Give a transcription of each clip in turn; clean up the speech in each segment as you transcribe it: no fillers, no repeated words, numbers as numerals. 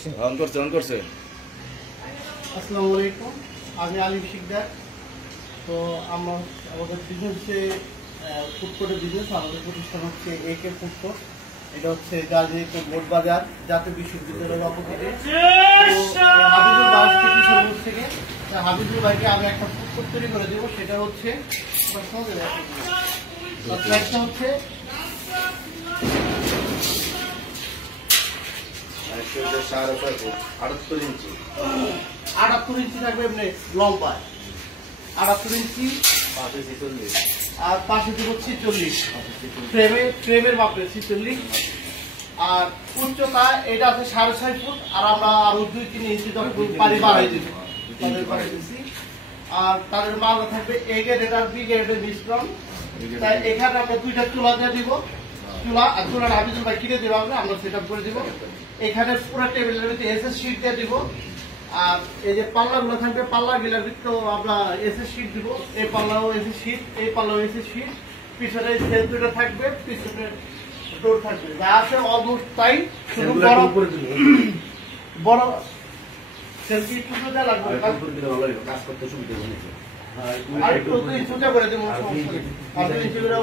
আসসালামু আলাইকুম, আমি আলিম শিকদার। তো আমাদের বিজনেসে ফুড কোর্টের বিজনেস, আমাদের প্রতিষ্ঠান হচ্ছে AK ফুড কোর্ট। এটা হচ্ছে গাজীপুর বোট বাজার জাতীয় বিশ্ববিদ্যালয়ের অপোজিটে। হাবিবুল বাস থেকে হাবিবুল ভাইকে আমি একটা ফুড কোর্ট তৈরি করে দেবো। সেটা হচ্ছে হচ্ছে 78 ইঞ্চি থাকবে এমনি লম্বা, 78 ইঞ্চি আর পাশে দিব 46 ফ্রেমের মাপে 46। আর উচ্চতা এটা আছে 6.5 ফুট, আর আমরা আরো 2-3 ইঞ্চি পারি বাড়াই দিচ্ছি। আর তাদের মালটা থাকবে A গ্রেড আর B গ্রেডের মিশ্রণ। তাই এখানে আমরা 2টা চুলা দিয়ে দিব। চুলার হাবিবুল ভাই কিনে দেবো, আমরা সেট আপ করে দিব। এখানে পুরো টেবিলের ভিতরে SS শিট দিয়ে দিব। আর এই যে পাল্লাগুলো থাকবে, পাল্লা গিলার ভিতরে আমরা SS শিট দিব। এই পাল্লাও SS শিট, এই পাল্লাও SS শিট। পিছনে সেল দুটো থাকবে, পিছনে ডোর থাকবে, যা আছে অলমোস্ট তাই। শুধু বড় সেলফি একটু দেওয়া লাগবে, কাজ করতে সুবিধা হবে। আর একটু উঁচা করে দেবো,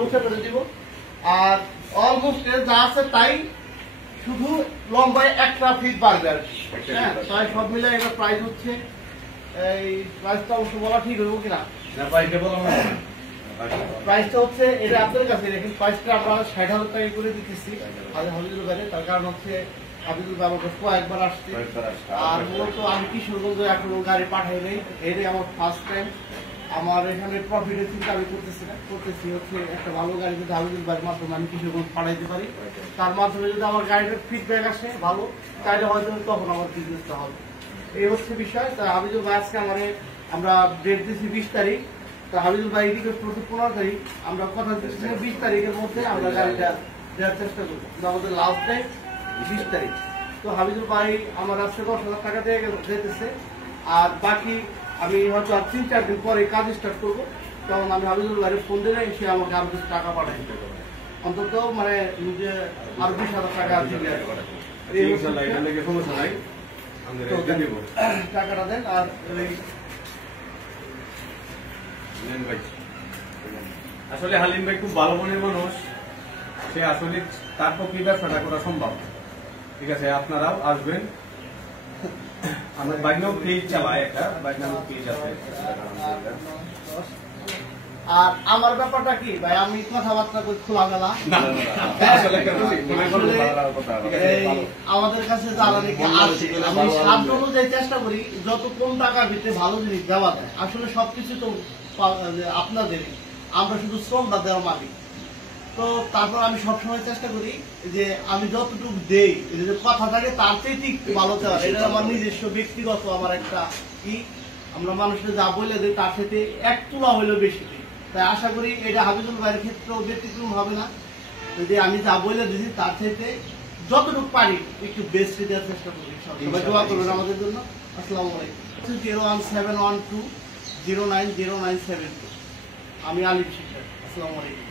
উঁচা করে দিব। আর অলমোস্ট যা আছে তাই, শুধু লম্বায় 1 ফিট বাড়বে আর কি। হ্যাঁ, তাই সব মিলে এটা প্রাইস হচ্ছে, এই প্রাইসটা অবশ্য বলা ঠিক হইব কিনা, প্রাইসটা হচ্ছে এটা আপনাদের কাছে রেখে প্রাইসটা আমরা 60,000 টাকা করে দিতেছি হাবিবুল ভাই। তার কারণ হচ্ছে হাবিবুল ভাই আমার কাছে কয়েকবার আসছে। আর মূলত আমি কিশোরগঞ্জে এখনো গাড়ি পাঠাই নেই, এটাই আমার ফার্স্ট টাইম। আমার এখানে প্রফিটের চিন্তা আমি করতেছি হচ্ছে একটা ভালো গাড়ি যদি হাবিবুল ভাইয়ের মাধ্যমে আমি কিশোরগঞ্জ পাঠাইতে পারি, তার মাধ্যমে যদি আমার গাড়িটার ফিডব্যাক আসে ভালো, তাহলে হয়তো তখন আমার বিজনেসটা হবে। এই হচ্ছে বিষয়। তা হাবিবুল ভাই আজকে আমরা ডেট দিচ্ছি 20 তারিখ। তা হাবিবুল ভাই রিকোয়েস্ট করতে 15 তারিখ, আমরা কথা দিচ্ছি 20 তারিখের মধ্যে আমরা গাড়িটা দেওয়ার চেষ্টা করবো। আমাদের লাস্ট টাইম 20 তারিখ। তো হাবিবুল ভাই আমার আজকে 10,000 টাকা দিয়ে যেতেছে। আর বাকি আমি হয়তো আর 3-4 দিন পরে কাজ স্টার্ট করবো, তখন আমি হাবিবুল ভাইয়ের ফোন দিলে সে আমাকে আরো কিছু টাকা পাঠাই, অন্তত মানে নিজে আরো 20,000 টাকা টাকাটা দেন। আর আসলে হালিম ভাই খুব ভালো মনের মানুষ, সে আসলে তার পক্ষে ব্যবসাটা করা সম্ভব। ঠিক আছে, আপনারাও আসবেন। আমার বাইনাও পেজ চালায়, একটা বাইনাও পেজ আছে। আর আমার ব্যাপারটা কি ভাই, আমি কথাবার্তা করি খোলামেলা। আমাদের কাছে যারা নাকি আসে, আমি সাধ্য অনুযায়ী চেষ্টা করি যত কম টাকার ভিতরে ভালো জিনিস দেওয়া যায়। আসলে সবকিছু তো আপনাদের, আমরা শুধু শ্রমটা দেওয়ার মালিক। তো তারপর আমি সবসময় চেষ্টা করি যে আমি যতটুকু দেই, কথা থাকে তার চেয়ে একটু ভালো দেওয়ার। এটা আমার নিজস্ব ব্যক্তিগত আমার একটা আমরা মানুষকে যা বলে দিই তার সাথে 1 তুলা হইলেও বেশি দিই। তাই আশা করি এটা হাবিবুল ভাইয়ের ক্ষেত্রেও ব্যতিক্রম হবে না। যদি আমি যা বলে দিচ্ছি তার সাথে যতটুকু পারি একটু বেস্ট দেওয়ার চেষ্টা করি। সবাই দোয়া করবেন আমাদের জন্য। আসসালামু আলাইকুম। 01712090972। আমি আলিম শিকদার। আসসালামু আলাইকুম।